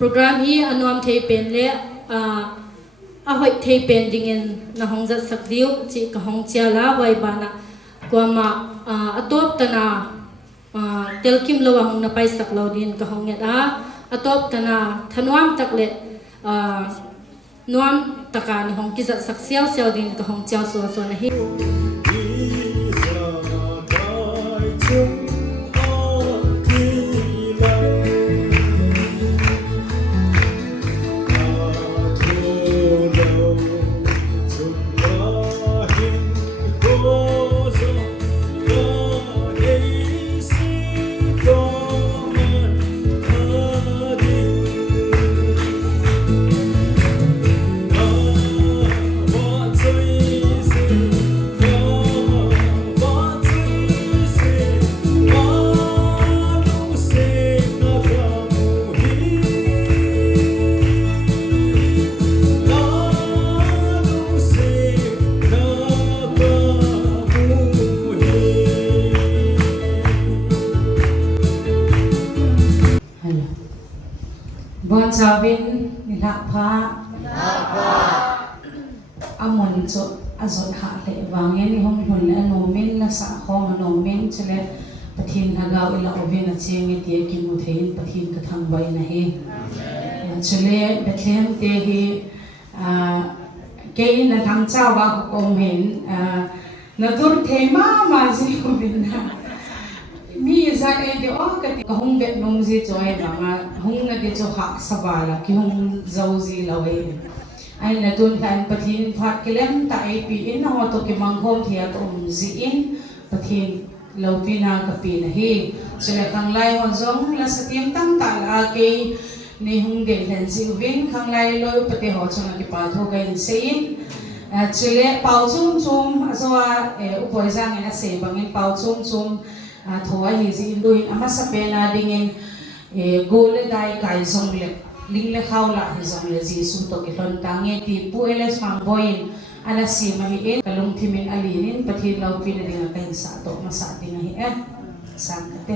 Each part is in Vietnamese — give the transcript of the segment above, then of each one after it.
โปรแกรมนี้อันนวมเทเป็นเละอาหอยเทเป็นดิ่งนะห้องจัดสักเดียวจีกับห้องเจ้าละไว้บานะกว่ามาอัตบตนาเตลคิมระวังนะไปสักเราดินกับห้องเงี้ยอัตบตนาทนวมตักเละนวมตะการห้องกิจสักเซียวดินกับห้องเจ้าส่วนนะฮิบอนชาวินนิลาพาอามนจดอจดหาเลวางเงี้ยนี่ห้องหุ่นและโนมินและสาของโนมินเฉลยปะทินฮากาอิลาโอเวนัเชียงเตียกิมุเทียนปะทินกระทำใบนะเฮเฉลยเบทเลมเตฮีเกย์นันทางเจ้าว่าคงเห็นนักดุร์เทมาสิโอเวนะมีสักเดียวก็ติดห้องเวทนงซีจอยบางห้องนั่นเดียวหักสบายละที่ห้องเจ้าซีเราเองไอ้นัดดุนกันปะทินพัดกิเลมตาไอปีอินหัวตัวกิมังคมเทียตรงซีอินปะทินเราปีนากับปีนะฮีเฉลยข้างไล่หัวจงและสติมตั้งตาลาเกยในห้องเด็กเห็นสิวินข้างไล่ลอยปฏิหัวจงกิปาทุกันเสียนเฉลยเป่าชุ่มสว่าอุปนิสัยเนี่ยเสียบางเงินเป่าชุ่มถอยหิสิดูอามาสเปนาดิ่งโกเลได้ไก่ส่งเล็กลิงเล็กเข้าละหิส่งเล็กจีสุตกิลอนตังเงตีปุเอเลสมังบอยน์อันนั้นสิมาฮิเอกลุงทิมินอลีนินปะทิเราพินาดิ่งกันสาโตมาสาดิ่งฮิสังกัดเ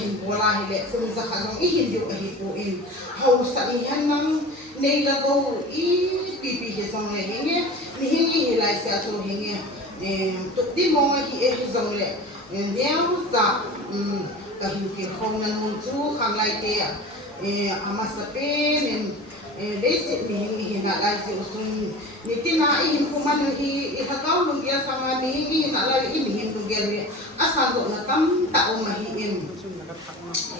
hin bola hi le kum za kha jong I hin yu hi pu in hau sa ni han nam nei la go I pi pi he jong le hinge ni hingi hi lai sa so hinge to ti mo hi e hi jong le neu za ka hin ki khong na nun chu khang lai te ama sa pe nen desi ni hingi hi na lai se usun ni tina I hin kuman hi ha kau lung ya sama ni hingi na lai I ni hin lu gel asa go na tam ta o ma hi em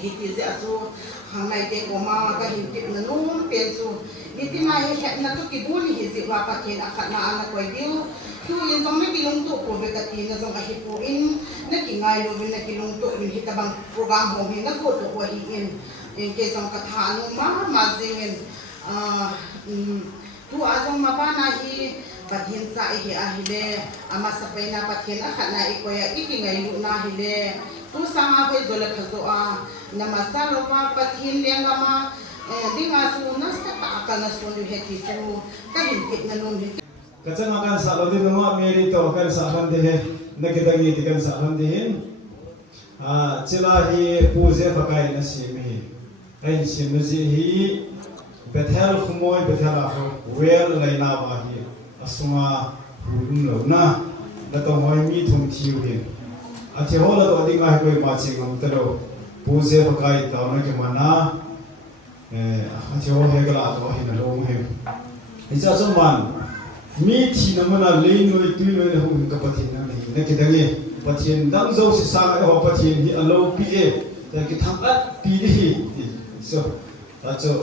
hi ti ze aso hang lai te ko ma ka hi ti na nun pe su ni tina hi het na to ki bu ni hi zi wa pa thin akhat na ana koi diu tu yin jong na ki lung to ko ve ka ti na jong ka hi pu in na ki ngai lo bin na ki lung to in hi ta bang program ho hi na ko to ko hi in ke jong ka tha nu ma zingen tu azong ma ba na hi pathin sa hi a hi le ama sa pe na pathin akhat na I ko ya I ki ngai lu na hi le tu sa ma pe zo le phazo a namasa lo ma pathin le ngama dinga su na sa ta ka na so ni he ti su ka hin ki na nun hi kacang akan sa lodi nama meri to kan sa han de nakitangi tikan sa han de hin chila hi puze pakai na si mi ai si mi hi bethel khumoi bethel a wel laina ba hi asuma hudum lo na la to moi mi thum thiu hin a the hola to dinga koi ma chi ngam tero puze pakai ta na ke mana a the ho he gala to hin lo he isa so man mi thi na mana le noi tu noi na hu ka pathin na ni na ki dangi pathin dang zo si sa ga ho pathin hi alo pi e ta ki thang at pi hi so ta cho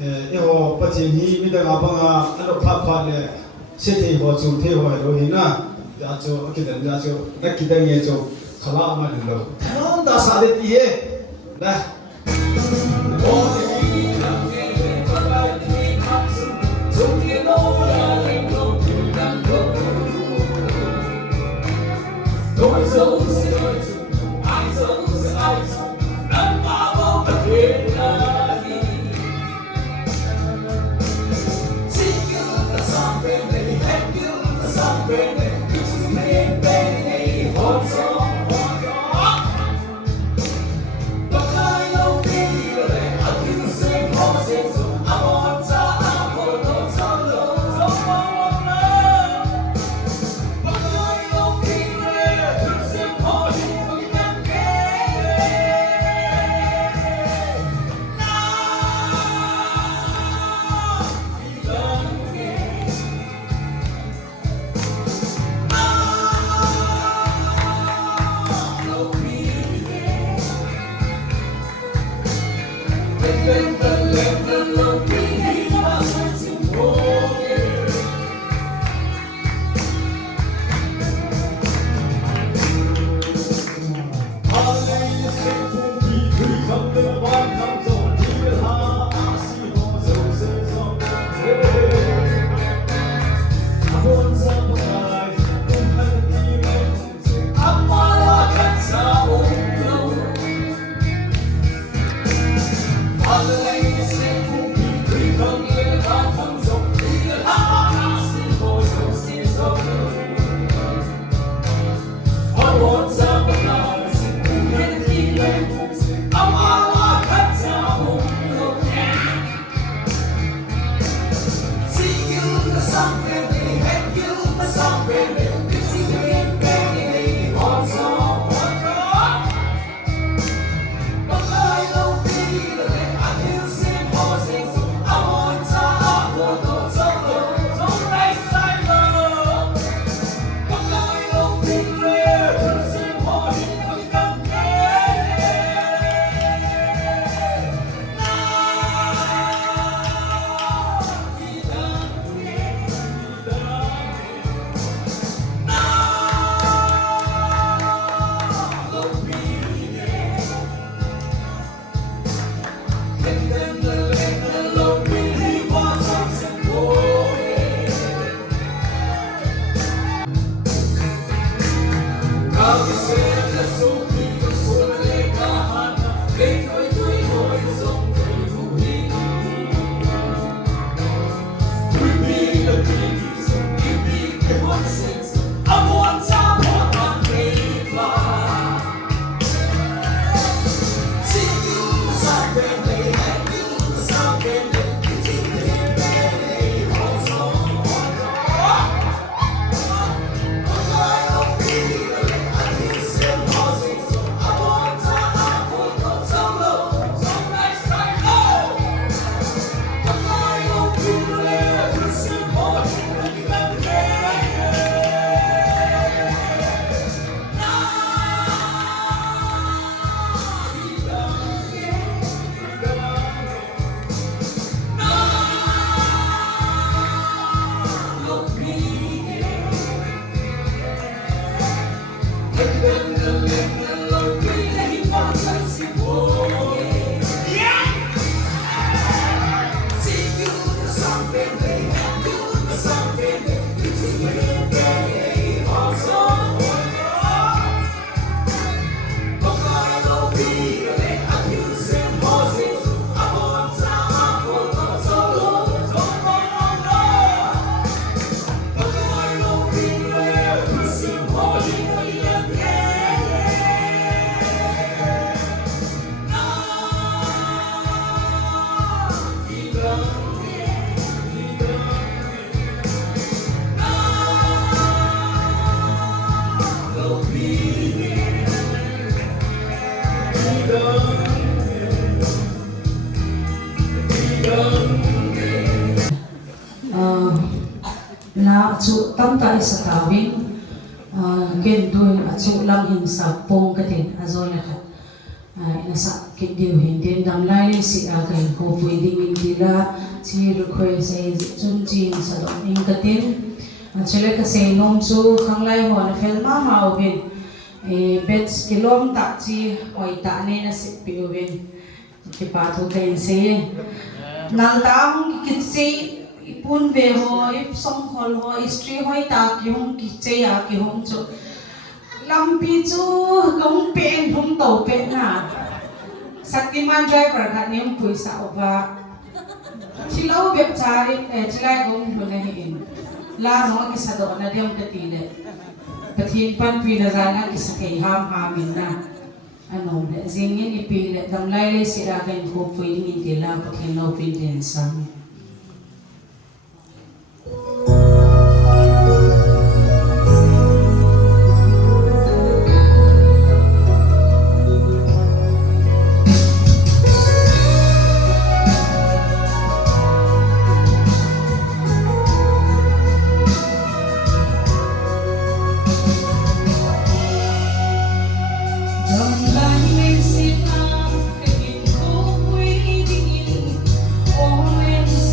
e ho pathin hi mi da ga ba nga alo pha pha le se the ho chu the ho lo hi na ta cho ki dan ja cho na ki dangi cho khala ma ni lo thang da sa de ti he da na chu tam ta isa tawin gen dui chu lam hin sa pong katin azole khat na sa kidiu hin den dam lai si a kai ko pui ding in dila chi ru khoi se chun chin sa do ing katin chele ka se nom chu khang lai ho na fel ma ma o bin e bet kilom ta chi oi ta ne na si pi o bin ki pa thu kai se nang ta hong ki se ipun ve ho ip som khol ho istri hoi ta ki hong ki che ya ki hong chu lam pi chu kong pen hong to pe na Saktiman driver khat niam pui sa oba chilo bep chari chilai gom hune hi in la no ki sa do na diam ka ti le pathin pan pi na zana ki sa kai ham min na ano le zingin ipi le dam lai le sira kan ko pui ni ti la pathin no pin den sam Hãy subscribe cho kênh Ghiền Mì Gõ để không bỏ lỡ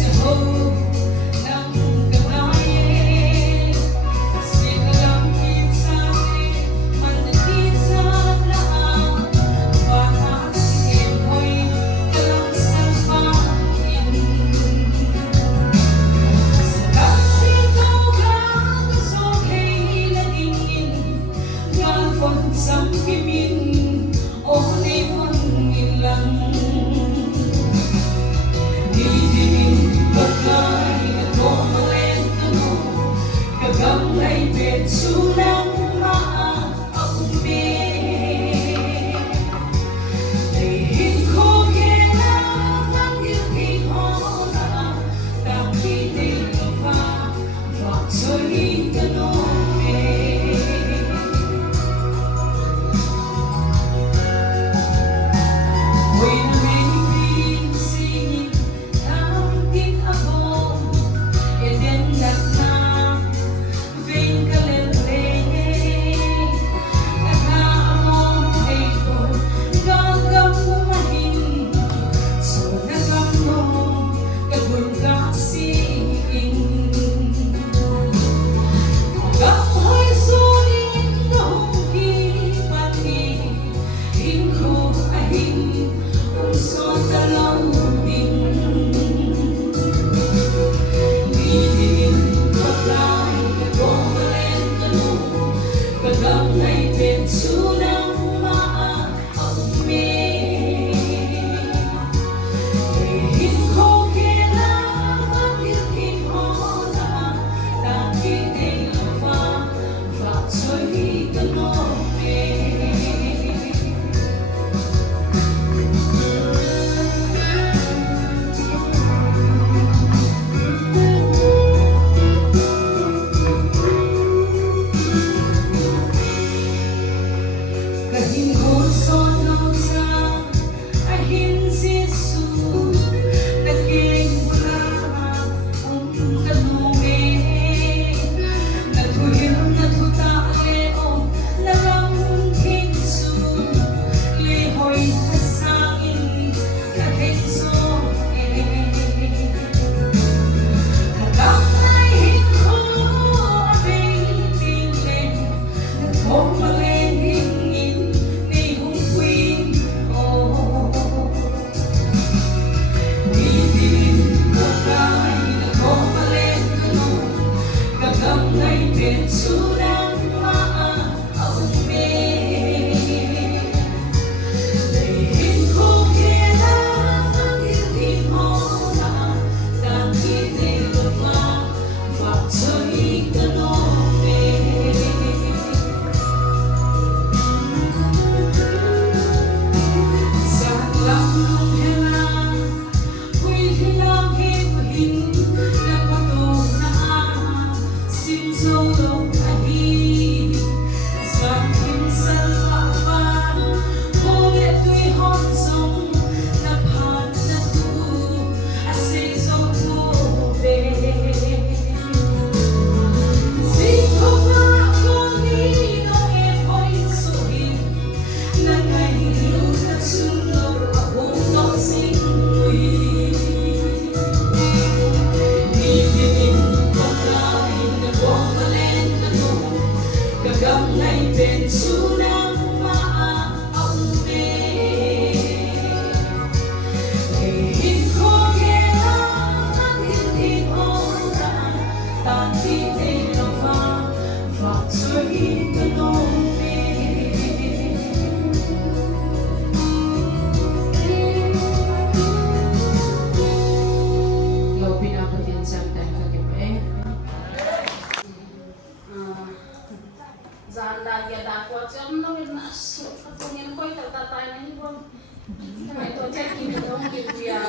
chắc kim không kim kia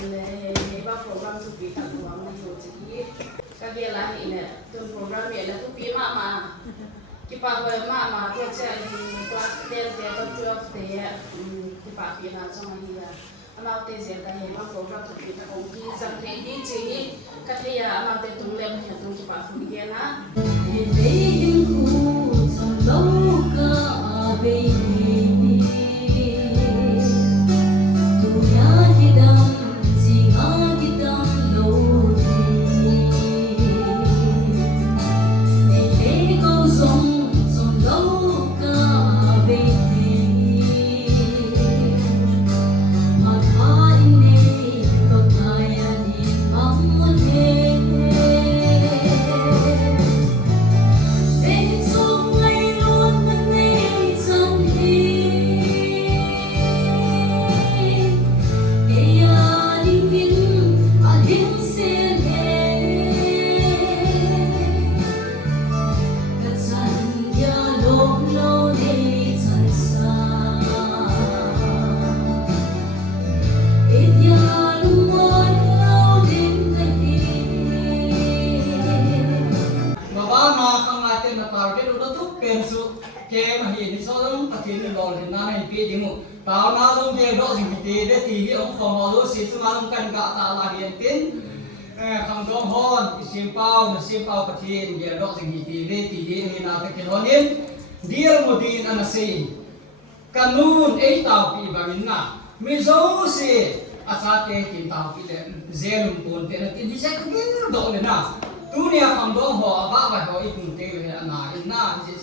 nên ba program tu pi tak uang ni tu jadi kaya lah ini tu program ni lah tu pi mama kita mama tu cakap kelas 10 dia tu 12 dia kita pi nak sama dia amal tu je kaya ba program tu pi tak ongki sampai di sini kaya amal tu tu lem ni tu kita pi dia na tao na dong je do sing ti de ti hi ong khom lo si chu ma kan ga ta la hian tin kham dong hon sim pau pathin je do sing ti de ti hi ni na te kelonin dear modin ana sei kanun ei tau pi bangin na mi zo se asa te tin tau pi le zelum pon te na ti di sai khin do le na tu ni kham dong ho ba ba ho i kun te le na ina je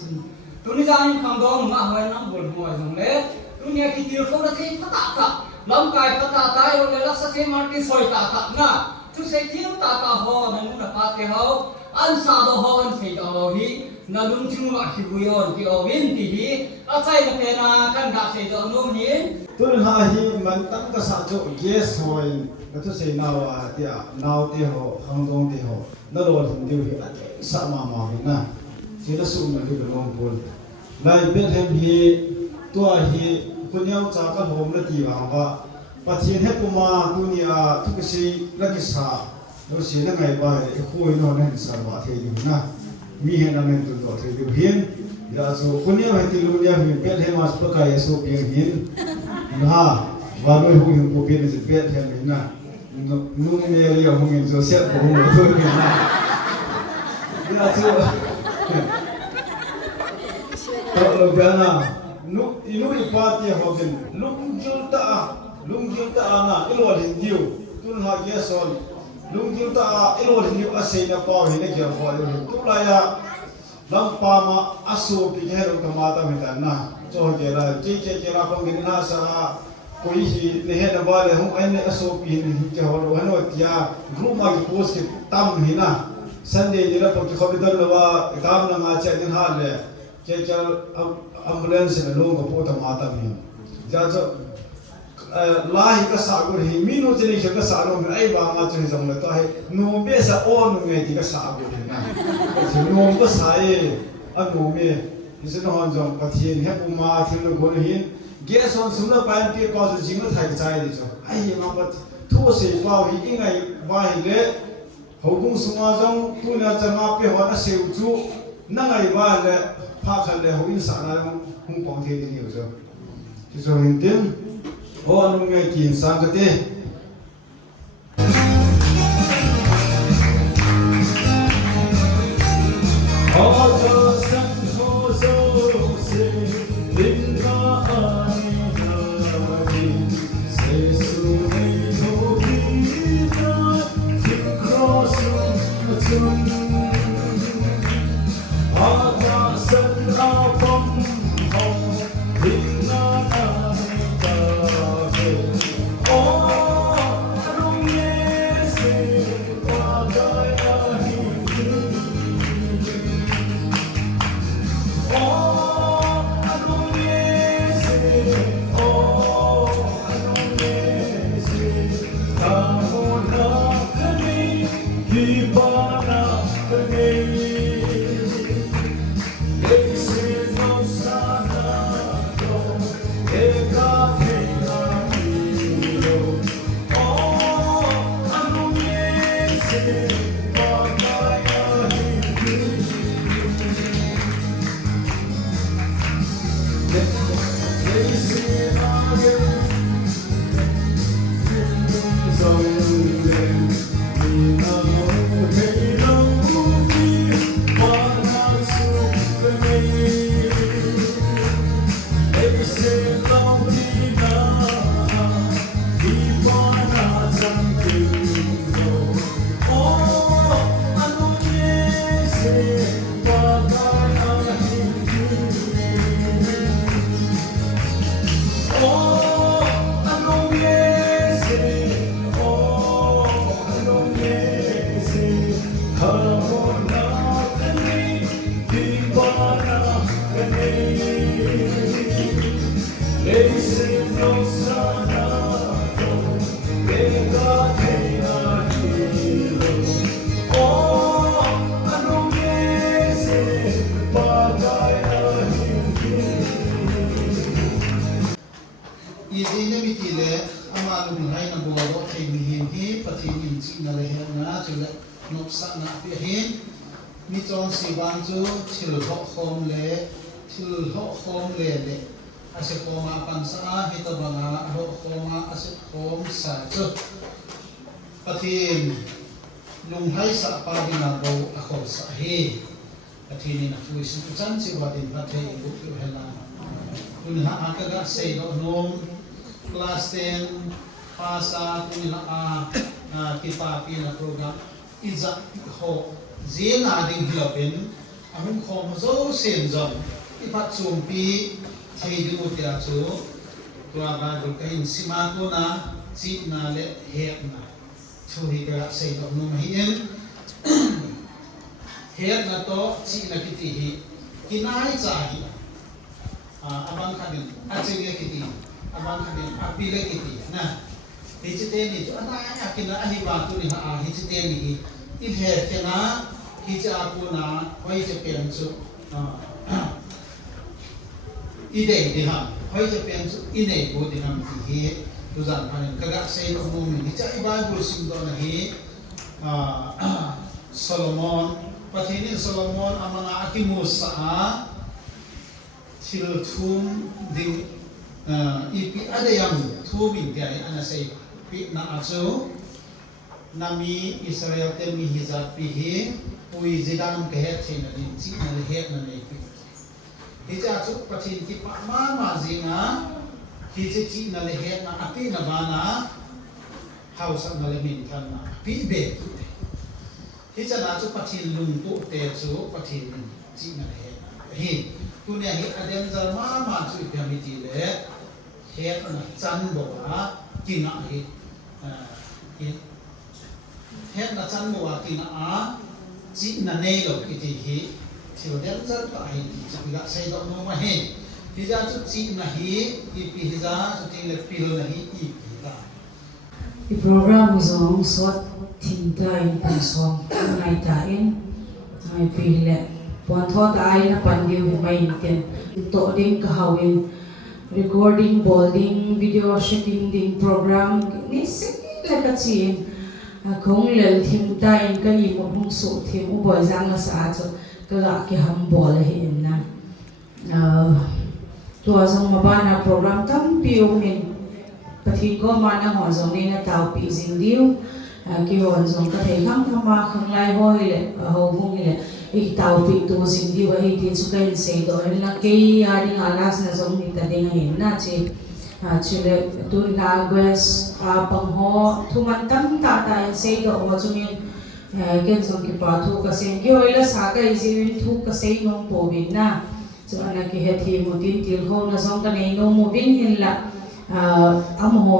tu ni jang kham dong ma ho na bol mo jong le dunia kita kau dah thấy phát tạ lắm cái phát tạ tai rồi là sẽ thấy mà cái soi tạ na tu sẽ thiếu tạ ho nên nó phát cái ho ăn sa đồ ho ăn phải đồ hi na lung chung mà khi vui on thì ở bên thì hi ở đây là cái na căn đã sẽ đồ nôm hi tuần hai hi mình tăng cái sản xuất yes rồi nó tu sẽ nào thì ho hàng đông thì ho nó đồ thùng tiêu hi sa mà na chỉ là sum mà cái đồ nôm này biết thêm hi tua hi kunyau cha ka hom la ti wa ba pathin he puma dunia thu si la ki sa no si na ngai ba e khoi no nen sa ba the yu na mi he na men tu do the yu hin ya so kunyau he ti lu ya mi pet he mas pa ka ye so pi hin ha wa no hu hin ko pi ne pet he mi na nu me ri ya hu min so se ko hu to ni na ya so to lo ga na inu ipati hoben lungjul ta na ilol hindiu tun ha yeson lungjul ta ilol hindiu asena paw hine kya paw tu la ya lam pa ma asu pi hero kamata meta na cho ke la che la pong gin na sa koi hi ne he na ba le hum ai ne asu pi ni ke ho no tia group ma ki post ke tam hi na sunday ni la pok ki khobi dar la wa kam na ma che din ha le che ambulance na long ko pota mata mi ja cho lahi ka sa gur hi mi no cheni ka sa no ai ba ma cheni jong la ta hai no be sa on nge ti ka sa gur hi na chi no ko sa e a no me ni se no han jong pa thien he pu ma thil lo go hi ge son sum la pan pi ko ju jing la thai ka chai di cho ai ma ba thu se pa hi ingai ba hi le ho gung suma jong tu na changa pe ho na seu chu na ngai ba le pha khan le ho in sa na hung pong the ni jo chi so hin tin ho anu ngai kin sang ka te ho jo san ho so se din ka ani na ni se su ni ho ki ka ki cross chung mi chọn si ban chu thil ho khom le ase khoma pan sa hi to banga ho khoma ase khom sa chu pathin lung hai sa pa dina bo a khol sa hi pathin na fu si chan si wa din pathe bu yu hela kun ha ka ga sei do nom class 10 pasa kun ha a ki pa pi na program iza ho zin na ding hilapin amung khom zo sen zom ipat sumpi thei du tia chu tua ba du kain sima ko na chi na le he na thu hi ka sei do no hi en he na to chi na ki ti hi kinai cha hi abang khabin a chi le ki ti abang khabin a pi le ki ti na hi chi te ni chu ana akina ani ba tu ni ha hi chi te ni i he ke na hi cha ku na hoi che pen chu i de di ham hoi che pen chu i nei bo di ham ti hi tu zan phanin ka ga sei do mu ni cha i ba bu sim do na hi Solomon pathini Solomon amanga akimu sa thil thum ding ipi adayam thumin dai ana sei pi na achu nami Israel te mi hizat pi hi ui zidan ke het thina din chi na le het na nei pi hi cha chu pathin ki pa ma zinga hi chi na le het na api na bana house na le min than na pi be hi cha na chu pathin lung tu te chu pathin chi na le het hi tu ne hi adem zar ma chu pi mi ti le het na chan bo a kinga hi hết là chăn mùa thì nó chỉ là nê lộc cái gì hi thì ở đây rất là hay chỉ bị gạt say động nó mà hết thì ra chút chỉ là hi thì bị ra chút thì là pil là hi thì là cái program zong sốt thìn tai pan song ngày ta in ngày pil lệ quan thọ tai na pan điều thì mai tiền tổ đinh cả hậu in recording bolding video shooting ding program ni sẽ là cái gì không lời thêm tay cái gì một phong số thêm một buổi giang là sao cho cái là cái hầm bò là hiện na tua trong mà ban là program tâm biểu mình và thì có mà nó họ giống nên là tạo bị dính điêu cái họ giống có thể khăm mà không lai hôi lệ hầu vùng lệ cái tạo bị tu dính điêu ấy thì chúng ta sẽ đổi là cái đi ngã lát là giống như ta đang hiện na chị chile tun ga gues pang ho thuman tam ta ta sei do wa chumin ken song ki pa thu ka sen ki oila sa ka izin thu ka sei nong po bin na so ana ki he thi mo tin til ho na song ka nei no mo bin hin la am ho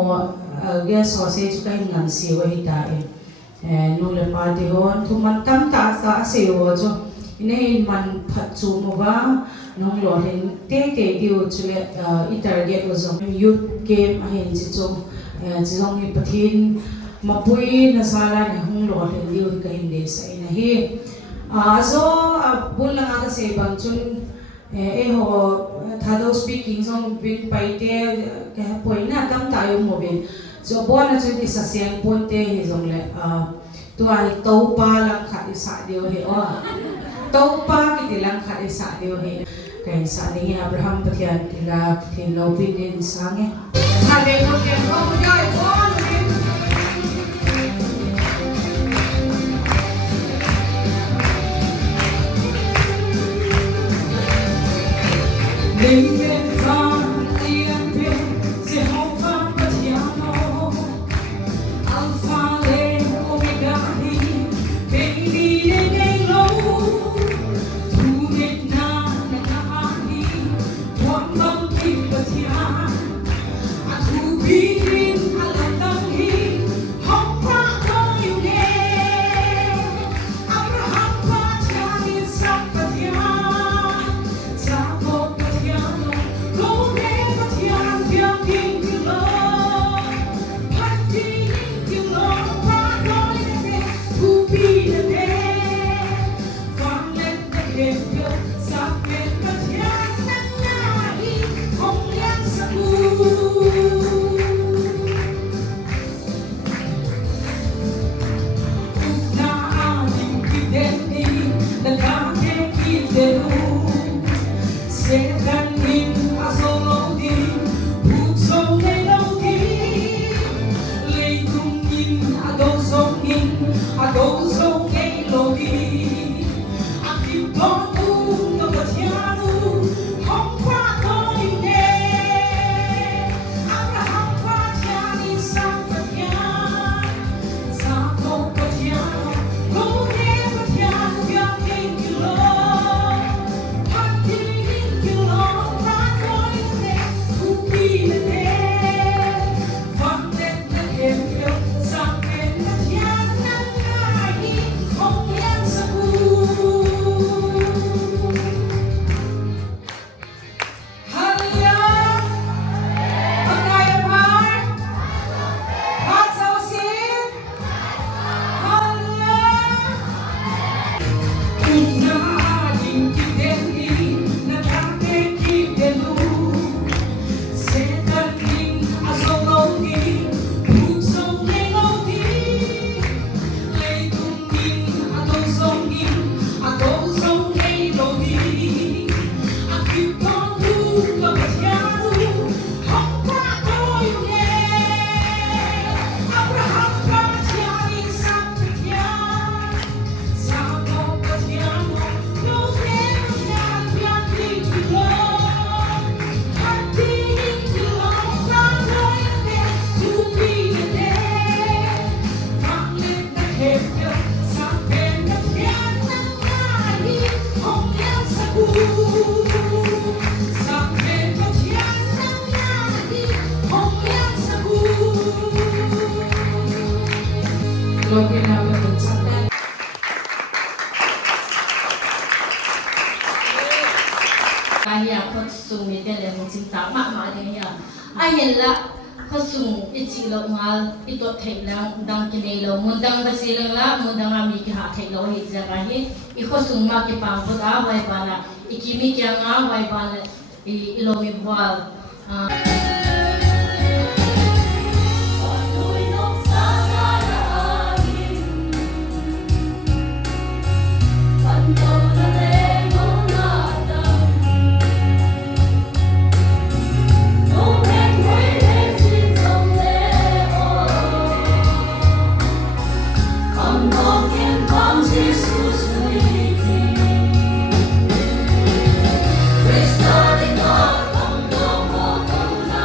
gues ho sei chu ka ngan si wa hi ta e no le pa ti hon thuman tam ta sa se wa chu nei man phat chu mo ba nong lo hen te diu chule I target was on youth game ahen chi chong hi pathin mapui na sala ni hung lo hen diu ka in de sai na hi zo bul la ka se bang chun ho thado speaking song bin pai te ka poi na tam ta yo mo bin so bon na chun isa siang pon te hi zong le tu ai to pa lang kha sa diu he o to pa ki lang kha sa diu he kay sa ni Abraham pathian tila pathin lo pidin sange hallelujah ko joy ko Linh bên con tiên biết Jehovah Patiano Alpha lên Omega đi Cây đi đến ngày lâu Thu biết na na đi Thuận tâm kim Patian Thu biết đến Alam tâm hi Hong qua có yêu nghe Abraham Patian in sắc Patian Kaya ko sung ni dele mo cinta mak mak ni ya. Ayen la ko sung ichi lo ngal ito thai lang dang kine lo mundang basilang la mundang ami ki ha thai lo hi jaga hi I ko sung ma ki pang bu da wai bana ikimi kya nga wai bana I lo mi wal Restoring God, come, come, come, come.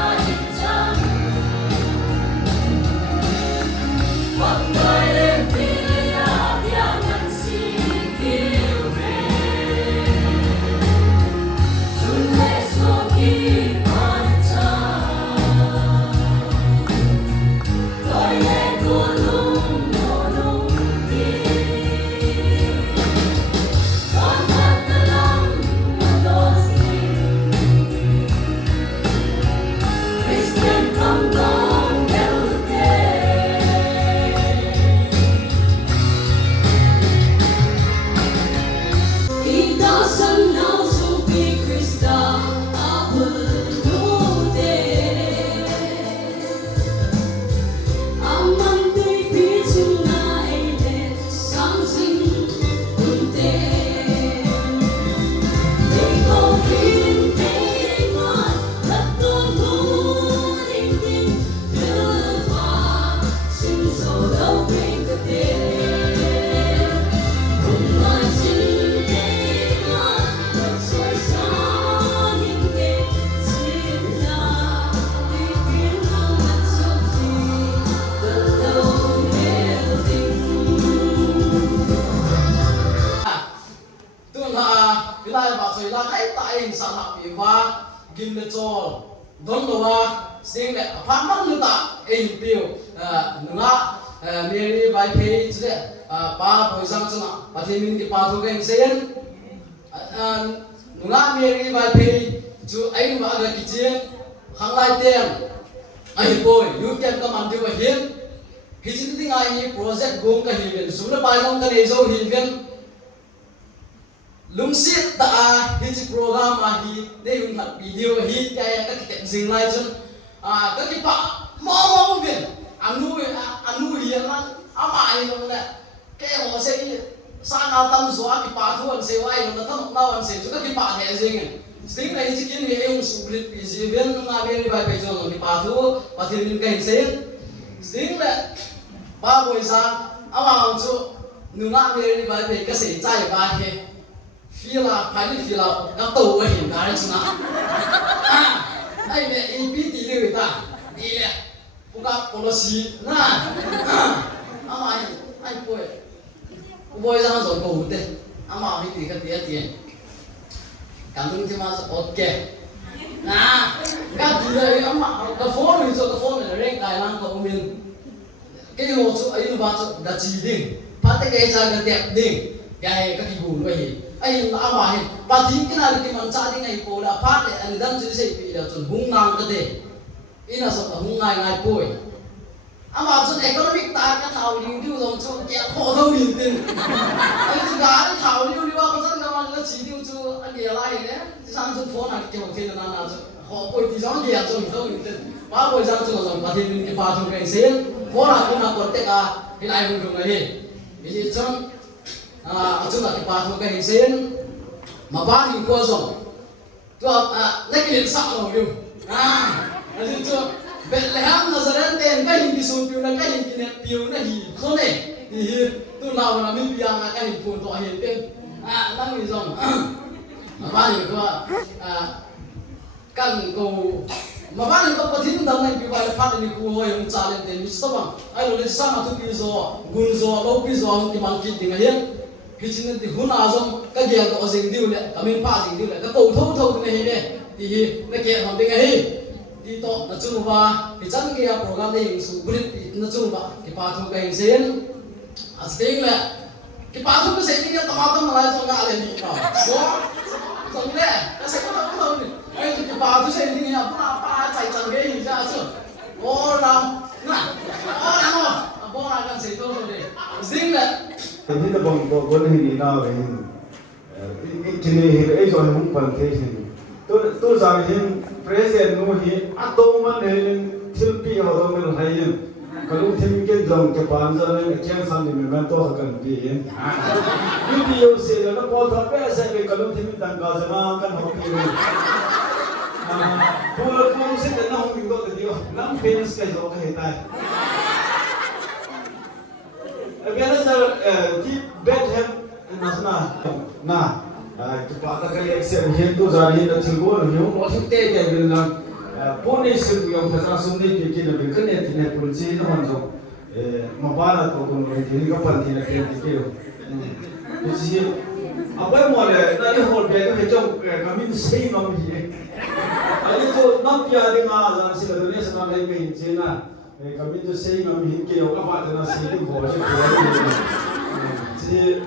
gim le chol don lo wa sing le pha mang lu ta e piu nga Mary vai phe chu le pa poi sang chu na pathimin ki pa thu keng sen nga Mary vai phe chu ai ma ga ki che khang lai ten ai boy you can come and do a hill hi chin ting ai project gong ka hi ven su na pai long ka le zo hi ven lung sit ta hi chi program a hi ne yung hat video hi ka ya ka ket jing lai chun ka ki pa mo ven anu hi na ama ai long le ke ho se sa na tam zo ki pa thu an se wai long na tham na an se chu ka ki pa he jing sting này chỉ kiến hệ用số lịch bị gì viên mà bên vài bây giờ thì bà thu bà thì mình cảnh xem sting là ba buổi sáng áo áo chú nụ ngã bên vài bây cái gì trái vài cái phi là phải đi phi là các tàu ở hiện đại chứ nào ai này in bí tỷ người ta đi nè cũng gặp policy na áo ai buổi sáng rồi ngủ thế áo áo thì cái tiền cảm ơn chị mà ok nè các chị đây ông mà cái phone này là rèn cài lang của mình cái hồ chỗ ấy là bao là chỉ đỉnh phát cái ra cái đẹp đỉnh cái các chị buồn vậy ấy là mà hiện và chính cái này cái món cha đi ngày cô đã phát để anh đang chỉ bị là chuẩn hung ngang cái đấy ý là sợ hung ngày cuối mà chuyện economic ta cái thảo điều điều dòng cho cái khó thâu điển tiền anh chỉ cả thảo điều điều có rất là nó chỉ điều cho anh để lại đấy sang chỗ phố này cái một thiên là nào họ bồi thì giống gì à cho mình thâu điển tiền ba bồi sang chỗ dòng và thiên mình cái pha trong cảnh xén phố là cũng là quần tết à cái này không dùng này cái gì trong chỗ là cái pha trong cảnh xén mà ba thì qua dòng tôi lấy cái điện sạc rồi dùng cái gì chưa Bethlehem Nazareth ten ka hindi sumpyo na ka hindi kinapyo na hi khone hi tu law na mi biang ka hi pun to hi ten nang ni zong ma ba ni ko kan ko ma ba ni ko pathin dang nai pi ba phat ni ku ho yung challenge ten mi so bang ai lo le sa ma tu pi zo gun zo lo pi zo ki mang ki ding hian ki chin ti huna zong ka ge ko jing diu le ka min pa jing diu le ka ko tho ni hi ne ti hi na ke hom ding hi đi to na chung ba cái chân kia program này hình sự brit na chung ba cái pa thu cái hình sen à sting là cái pa thu cái sen kia tao tao lại cho ngã lên đi cả số xong đấy cái sen nó không thôi cái pa thu sen kia pa chạy chẳng cái hình ra chứ ô làm ô làm cái sen thôi rồi sting là thì cái bông bông hình nào vậy cái này cái rồi không cần thế tôi rằng hiện present nu hi atoman helin thilpi ho men hayin kalu thim ke drum ke panza ne chen san ni men to kan pi hin yu yo se la ko tha pe se ke kalu thim tan ka jana kan ho pi ni pul se na ho mi do de dio nam fans ke zo ke tai again sir keep Bethlehem na cái bà ta cái xem hiện tu ra hiện là thường có nhiều một thực tế cái bên là police sự用thời gian xuống đây cái là bên cái này thì này police nó hoàn rồi mà ba là tổ công nghệ thì cái phần thì là cái gì cái gì à bây giờ là nó đi họp về cái trong cái mình xây nó gì ấy chỗ năm kia đi mà là sự là nó sẽ làm cái gì chứ na cái mình xây nó mình kêu các bạn nó xây cái hồ chứ chứ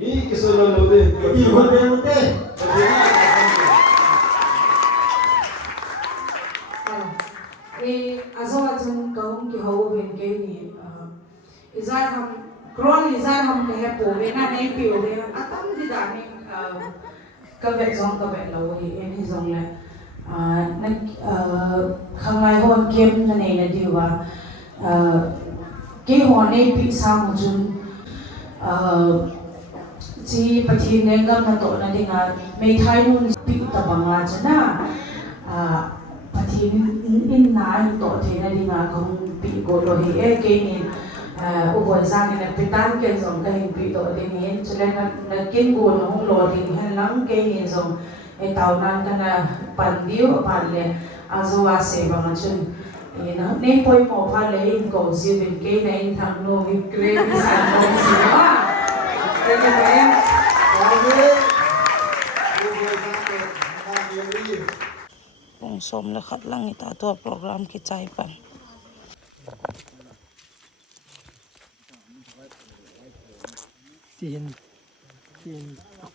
ý cái số lần đầu tiên ý hơn bên một tên azo chung kaum ki ho ven ke ni izai ham kron izai ham ke he po ve na ne pio ve atam di da ni ka ve zong ka ve lo hi en hi zong le na khang lai hon kem na ne na diwa ke ho ne pi sa mu chun chi pathin ne ngam na to na dinga me thai nun pi ta banga chana pathin in na to the na dinga khong pi ko lo hi e ke ni uboi sang ni na pitan ke zong ka hin pi to ding hin chule na kin ko no hong lo ding han lang ke ni zong e tau nan kana pan diu pan le azowa se banga chun ina ne poi mo pha le in ko si vin ke na in thang no vi kre ni san no si wa cái này lang som lakat lang ita tua program ki chai pan tiền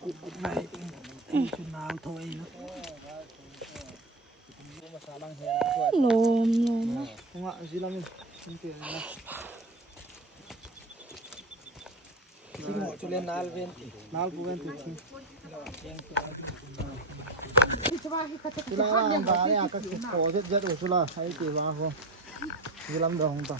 cụ này chun nào thôi lom không ạ gì lắm không tiền này chỉ ngồi cho lên nal bukan tu Sula ang bari akas ko jet sula ay ti wa ko. Gilam dong ta.